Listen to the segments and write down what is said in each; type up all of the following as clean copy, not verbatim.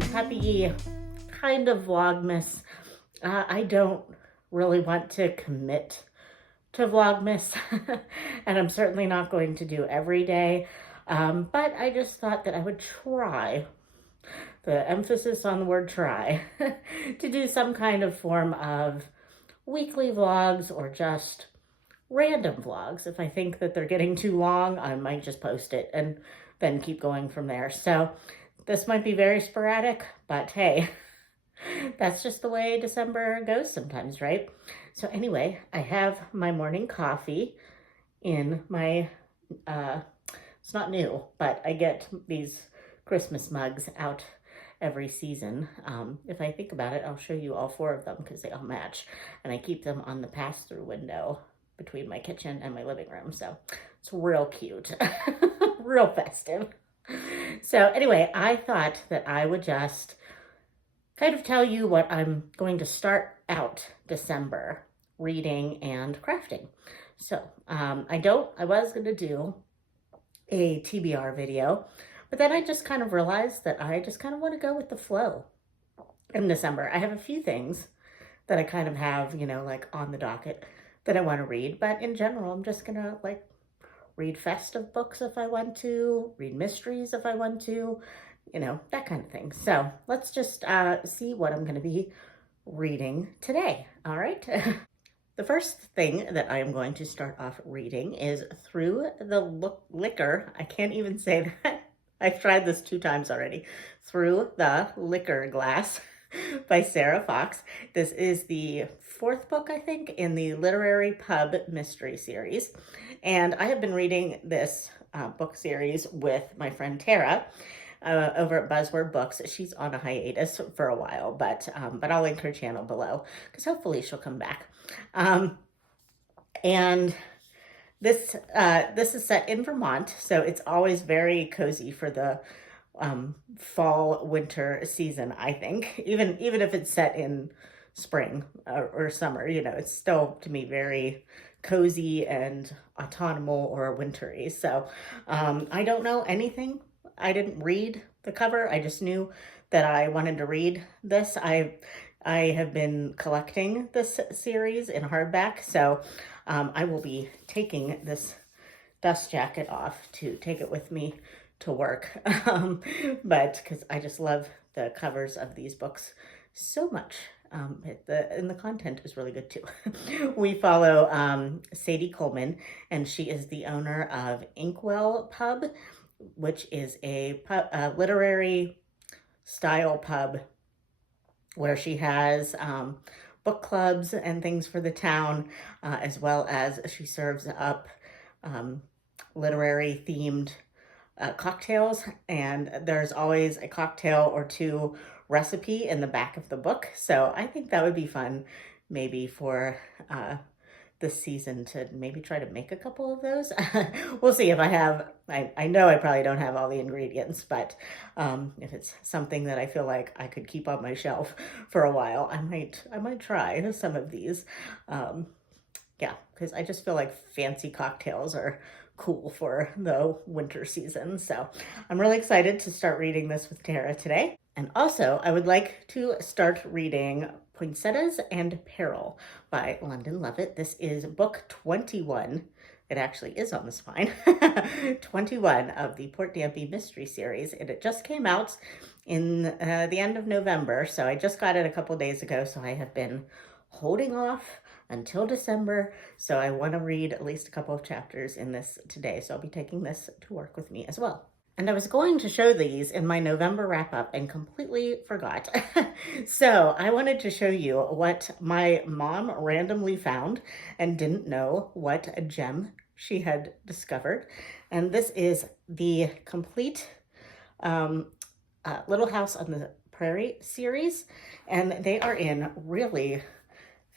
and happy kind of Vlogmas. I don't really want to commit to Vlogmas, and I'm certainly not going to do every day, but I just thought that I would try, the emphasis on the word try, to do some kind of form of weekly vlogs or just random vlogs. If I think that they're getting too long, I might just post it and then keep going from there. So this might be very sporadic, but hey, that's just the way December goes sometimes, right? So anyway, I have my morning coffee in my, it's not new, but I get these Christmas mugs out every season. If I think about it, I'll show you all four of them because they all match. And I keep them on the pass-through window between my kitchen and my living room. So it's real cute, real festive. So anyway, I thought that I would just kind of tell you what I'm going to start out December reading and crafting. So I was going to do a TBR video, but then I just kind of realized that I just kind of want to go with the flow in December. I have a few things that I kind of have, like on the docket that I want to read, but in general, I'm just gonna like read festive books if I want to, read mysteries if I want to, that kind of thing. So let's just see what I'm gonna be reading today, all right? The first thing that I am going to start off reading is Through the Liquor, I can't even say that. I've tried this 2 times already. Through the Liquor Glass by Sarah Fox. This is the 4th book, I think, in the Literary Pub Mystery Series. And I have been reading this book series with my friend Tara over at Buzzword Books. She's on a hiatus for a while, but I'll link her channel below because hopefully she'll come back. And this is set in Vermont, so it's always very cozy for the fall winter season, I think. Even if it's set in spring or summer, it's still to me very cozy and autumnal or wintry. So I don't know anything. I didn't read the cover. I just knew that I wanted to read this. I have been collecting this series in hardback, so I will be taking this dust jacket off to take it with me to work, but because I just love the covers of these books so much. And the content is really good too. We follow Sadie Coleman, and she is the owner of Inkwell Pub, which is a literary style pub where she has book clubs and things for the town, as well as she serves up literary themed cocktails, and there's always a cocktail or 2 recipe in the back of the book. So I think that would be fun maybe for this season to maybe try to make a couple of those. We'll see if I have, I know I probably don't have all the ingredients, but if it's something that I feel like I could keep on my shelf for a while, I might try some of these. Yeah, because I just feel like fancy cocktails are cool for the winter season. So I'm really excited to start reading this with Tara today. And also, I would like to start reading Poinsettias and Peril by London Lovett. This is book 21. It actually is on the spine. 21 of the Port Damby Mystery Series. And it just came out in the end of November. So I just got it a couple days ago. So I have been holding off until December. So I want to read at least a couple of chapters in this today. So I'll be taking this to work with me as well. And I was going to show these in my November wrap up and completely forgot. So I wanted to show you what my mom randomly found and didn't know what a gem she had discovered. And this is the complete Little House on the Prairie series. And they are in really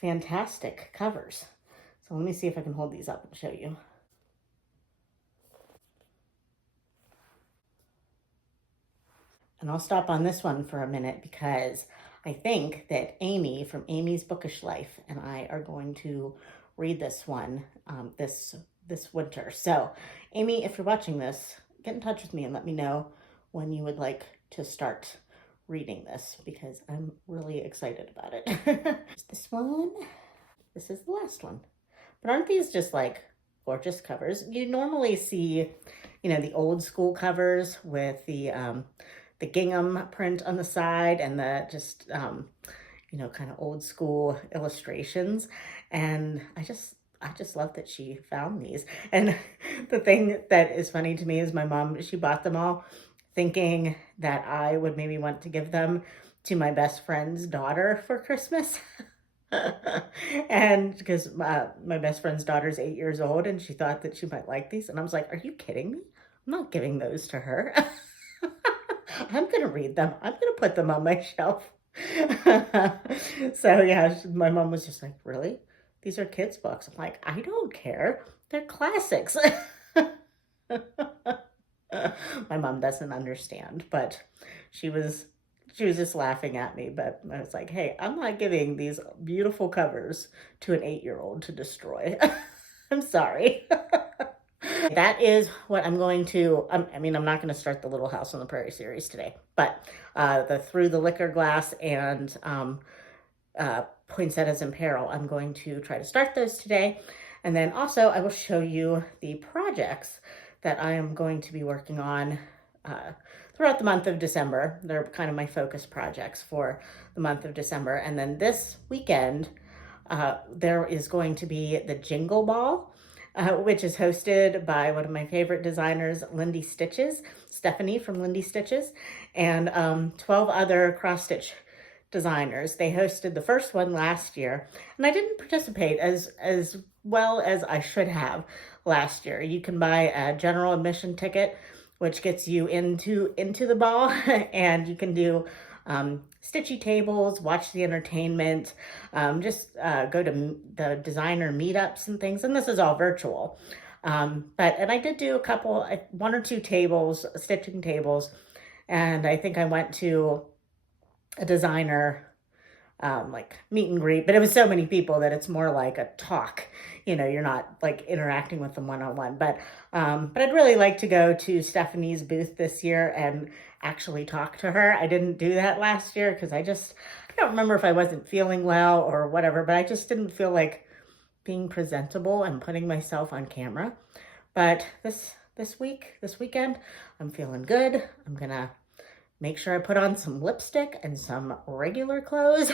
fantastic covers. So let me see if I can hold these up and show you. And I'll stop on this one for a minute because I think that Amy from Amy's Bookish Life and I are going to read this one this winter. So Amy, if you're watching this, get in touch with me and let me know when you would like to start reading this because I'm really excited about it. This one. This is the last one. But aren't these just like gorgeous covers? You normally see, the old school covers with the gingham print on the side and the just kind of old school illustrations. And I just love that she found these. And the thing that is funny to me is my mom, she bought them all thinking that I would maybe want to give them to my best friend's daughter for Christmas. And because my best friend's daughter's 8 years old and she thought that she might like these. And I was like, are you kidding me? I'm not giving those to her. I'm going to read them. I'm going to put them on my shelf. So yeah, my mom was just like, really? These are kids' books. I'm like, I don't care. They're classics. My mom doesn't understand, but she was just laughing at me. But I was like, hey, I'm not giving these beautiful covers to an 8-year-old to destroy. I'm sorry. That is what I'm going to, I'm not going to start the Little House on the Prairie series today, but the Through the Liquor Glass and Poinsettias in Peril, I'm going to try to start those today. And then also I will show you the projects that I am going to be working on throughout the month of December. They're kind of my focus projects for the month of December. And then this weekend, there is going to be the Jingle Ball, which is hosted by one of my favorite designers, Lindy Stitches, Stephanie from Lindy Stitches, and 12 other cross-stitch designers. They hosted the first one last year, and I didn't participate as well as I should have last year. You can buy a general admission ticket, which gets you into the ball, and you can do stitchy tables, watch the entertainment, just go to the designer meetups and things. And this is all virtual. And I did do one or two tables, stitching tables. And I think I went to a designer like meet and greet, but it was so many people that it's more like a talk. You're not like interacting with them one-on-one. But I'd really like to go to Stephanie's booth this year and actually talk to her. I didn't do that last year because I don't remember if I wasn't feeling well or whatever, but I just didn't feel like being presentable and putting myself on camera. But this weekend, I'm feeling good. I'm gonna make sure I put on some lipstick and some regular clothes.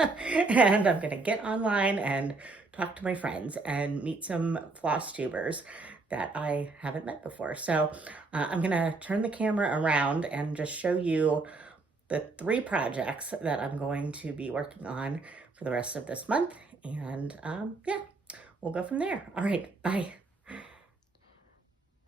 And I'm gonna get online and talk to my friends and meet some floss tubers that I haven't met before. So I'm gonna turn the camera around and just show you the 3 projects that I'm going to be working on for the rest of this month. And yeah, we'll go from there. All right, bye.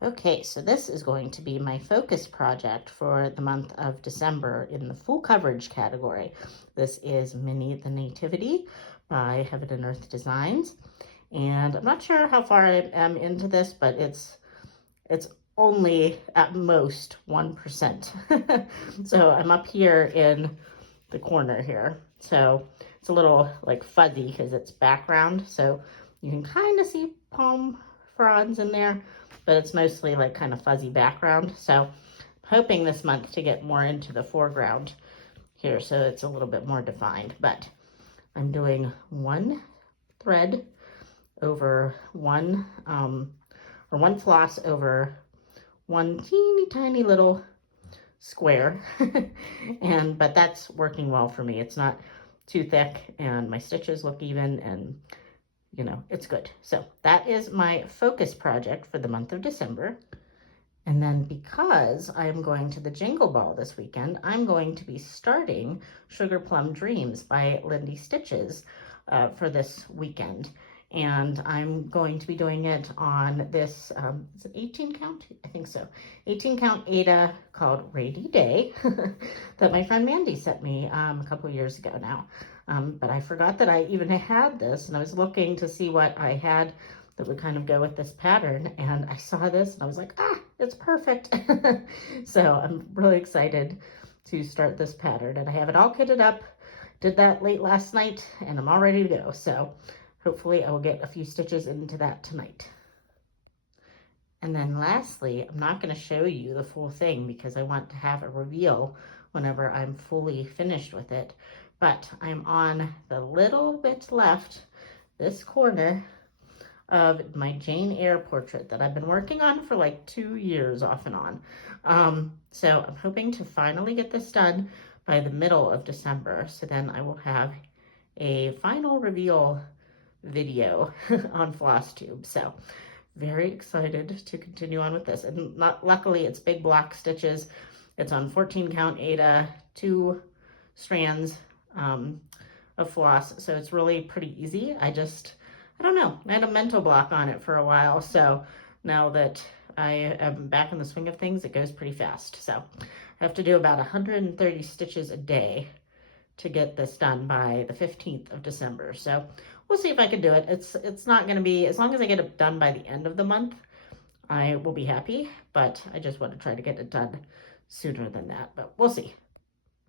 Okay, so this is going to be my focus project for the month of December in the full coverage category. This is Minnie the Nativity by Heaven and Earth Designs. And I'm not sure how far I am into this, but it's only at most 1%. So I'm up here in the corner here. So it's a little like fuzzy because it's background. So you can kind of see palm fronds in there, but it's mostly like kind of fuzzy background. So I'm hoping this month to get more into the foreground here so it's a little bit more defined. But I'm doing one thread over one floss over one teeny tiny little square. But that's working well for me. It's not too thick and my stitches look even, and it's good. So that is my focus project for the month of December. And then because I'm going to the Jingle Ball this weekend, I'm going to be starting Sugar Plum Dreams by Lindy Stitches for this weekend. And I'm going to be doing it on this, is it 18 count? I think so. 18 count Aida called Rainy Day that my friend Mandy sent me a couple years ago now. But I forgot that I even had this, and I was looking to see what I had that would kind of go with this pattern. And I saw this and I was like, it's perfect. So I'm really excited to start this pattern, and I have it all kitted up. Did that late last night and I'm all ready to go. So hopefully I will get a few stitches into that tonight. And then lastly, I'm not going to show you the full thing because I want to have a reveal whenever I'm fully finished with it. But I'm on the little bit left, this corner of my Jane Eyre portrait that I've been working on for like 2 years off and on. So I'm hoping to finally get this done by the middle of December. So then I will have a final reveal video on FlossTube. So very excited to continue on with this. And luckily it's big block stitches. It's on 14 count Aida, 2 strands of floss. So it's really pretty easy. I don't know. I had a mental block on it for a while. So now that I am back in the swing of things, it goes pretty fast. So I have to do about 130 stitches a day to get this done by the 15th of December. So we'll see if I can do it. It's not going to be, as long as I get it done by the end of the month, I will be happy, but I just want to try to get it done sooner than that, but we'll see.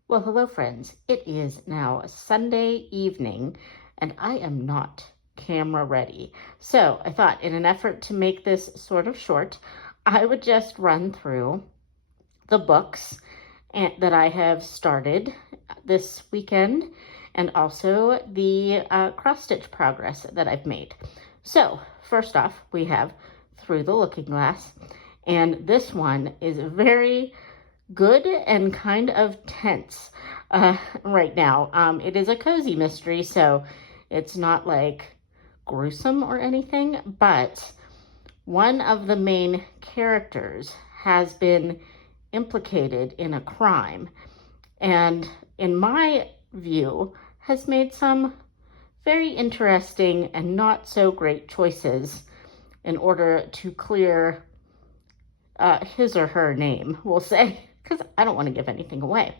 Well, hello friends. It is now Sunday evening and I am not camera ready. So I thought in an effort to make this sort of short, I would just run through the books that I have started this weekend and also the cross-stitch progress that I've made. So first off, we have Through the Looking Glass, and this one is very good and kind of tense right now. It is a cozy mystery, so it's not like gruesome or anything, but one of the main characters has been implicated in a crime, and in my view has made some very interesting and not so great choices in order to clear his or her name, we'll say, because I don't want to give anything away.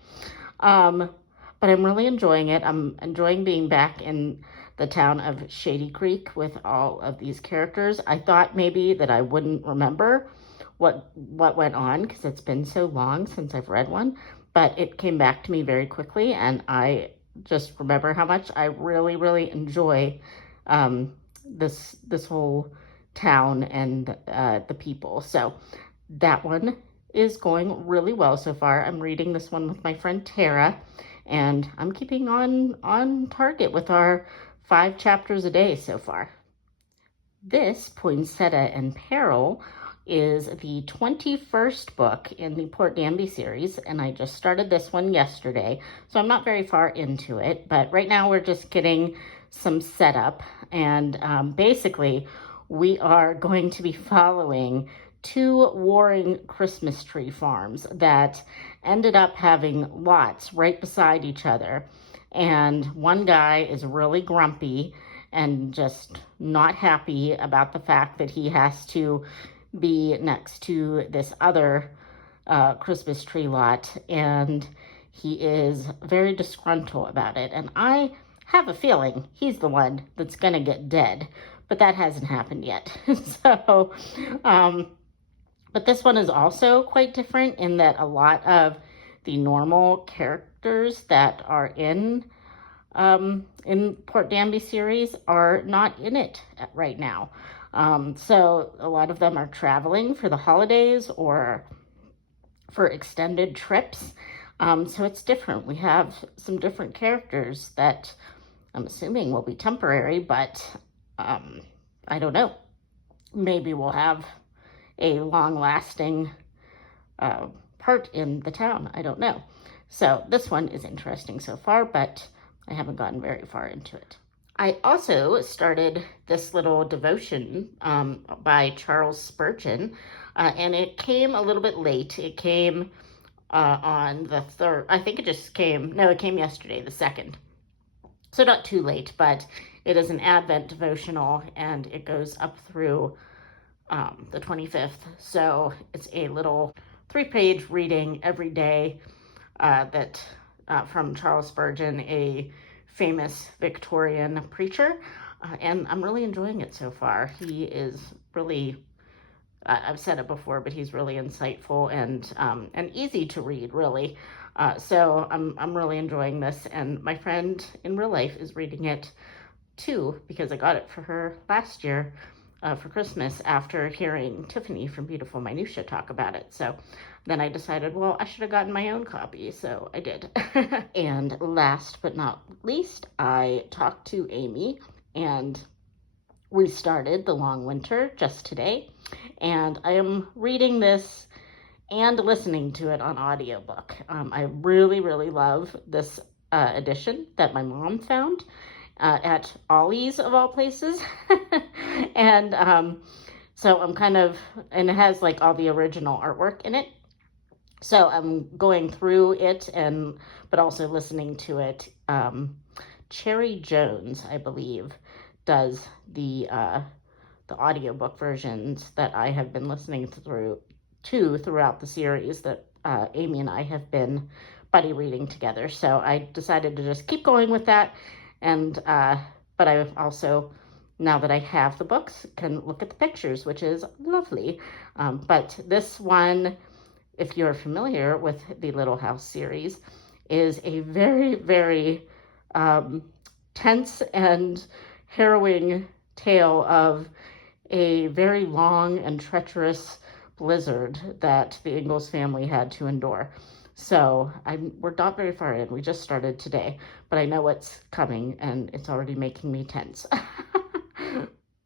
But I'm really enjoying it. I'm enjoying being back in the town of Shady Creek with all of these characters. I thought maybe that I wouldn't remember what went on because it's been so long since I've read one, but it came back to me very quickly, and I just remember how much I really, really enjoy this whole town and the people. So that one is going really well so far. I'm reading this one with my friend Tara, and I'm keeping on target with our 5 chapters a day so far. This, Poinsettia and Peril, is the 21st book in the Port Danby series, and I just started this one yesterday, so I'm not very far into it, but right now we're just getting some setup, and basically we are going to be following 2 warring Christmas tree farms that ended up having lots right beside each other, and one guy is really grumpy and just not happy about the fact that he has to be next to this other Christmas tree lot, and he is very disgruntled about it, and I have a feeling he's the one that's gonna get dead, but that hasn't happened yet. So but this one is also quite different in that a lot of the normal characters that are in Port Danby series are not in it right now. So a lot of them are traveling for the holidays or for extended trips. So it's different. We have some different characters that I'm assuming will be temporary, but I don't know. Maybe we'll have a long-lasting part in the town. I don't know. So this one is interesting so far, but I haven't gotten very far into it. I also started this little devotion by Charles Spurgeon, and it came a little bit late. It came on the 3rd. I think it just came, no, it came yesterday, the 2nd. So not too late, but it is an Advent devotional, and it goes up through the 25th. So it's a little 3-page reading every day that from Charles Spurgeon, a famous Victorian preacher, and I'm really enjoying it so far. He is really, I've said it before, but he's really insightful and easy to read, really. So I'm really enjoying this, and my friend in real life is reading it too, because I got it for her last year for Christmas after hearing Tiffany from Beautiful Minutia talk about it. So then I decided, well, I should have gotten my own copy, so I did. And last but not least, I talked to Amy, and we started The Long Winter just today, and I am reading this and listening to it on audiobook. I really, really love this edition that my mom found at Ollie's of all places. And so I'm kind of, and it has like all the original artwork in it. So I'm going through it, and but also listening to it. Cherry Jones, I believe, does the audiobook versions that I have been listening throughout the series that Amy and I have been buddy reading together. So I decided to just keep going with that. And but I also, now that I have the books, can look at the pictures, which is lovely. But this one, if you're familiar with the Little House series, is a very, very tense and harrowing tale of a very long and treacherous blizzard that the Ingalls family had to endure. So we're not very far in. We just started today, but I know what's coming, and it's already making me tense.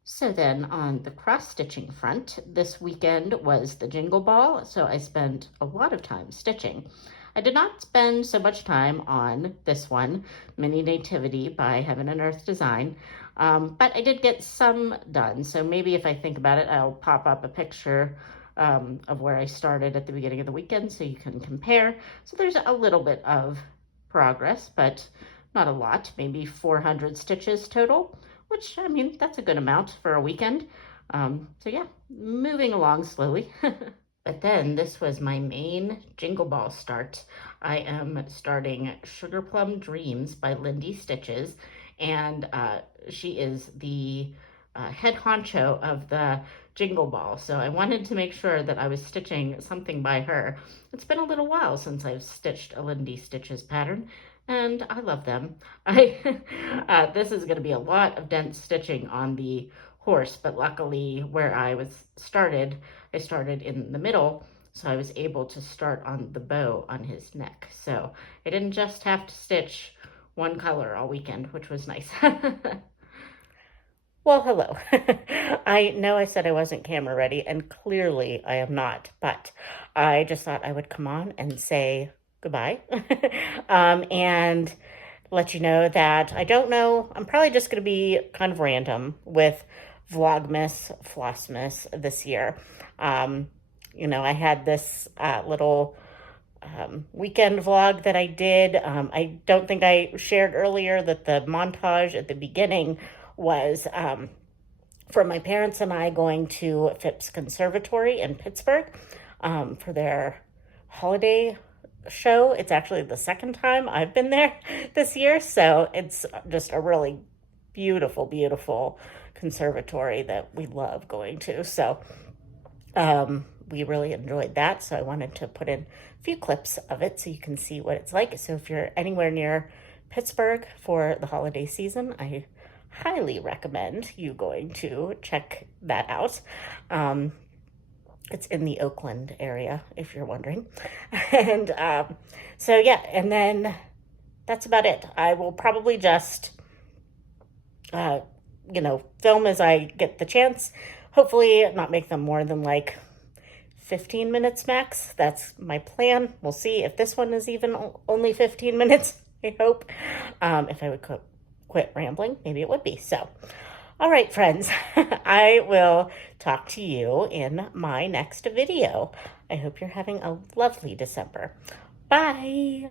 So then on the cross-stitching front, this weekend was the Jingle Ball, so I spent a lot of time stitching. I did not spend so much time on this one, Mini Nativity by Heaven and Earth Design, but I did get some done. So maybe if I think about it, I'll pop up a picture of where I started at the beginning of the weekend so you can compare. So there's a little bit of progress, but not a lot, maybe 400 stitches total, which, I mean, that's a good amount for a weekend. So yeah, moving along slowly. But then this was my main Jingle Ball start. I am starting Sugar Plum Dreams by Lindy Stitches, and she is the head honcho of the Jingle Ball. So I wanted to make sure that I was stitching something by her. It's been a little while since I've stitched a Lindy Stitches pattern, and I love them. This is going to be a lot of dense stitching on the horse, but luckily where I started in the middle, so I was able to start on the bow on his neck. So I didn't just have to stitch one color all weekend, which was nice. Well, hello. I know I said I wasn't camera ready, and clearly I am not, but I just thought I would come on and say goodbye and let you know that I don't know, I'm probably just going to be kind of random with Vlogmas, Flossmas this year. You know, I had this little weekend vlog that I did. I don't think I shared earlier that the montage at the beginning was from my parents and I going to Phipps Conservatory in Pittsburgh for their holiday show. It's actually the second time I've been there this year, so it's just a really beautiful, beautiful conservatory that we love going to. So we really enjoyed that, so I wanted to put in a few clips of it so you can see what it's like. So if you're anywhere near Pittsburgh for the holiday season, I highly recommend you going to check that out. It's in the Oakland area, if you're wondering. And so yeah, and then that's about it. I will probably just you know, film as I get the chance. Hopefully not make them more than like 15 minutes max. That's my plan. We'll see if this one is even only 15 minutes, I hope. If I would quit rambling, maybe it would be. So, all right, friends, I will talk to you in my next video. I hope you're having a lovely December. Bye.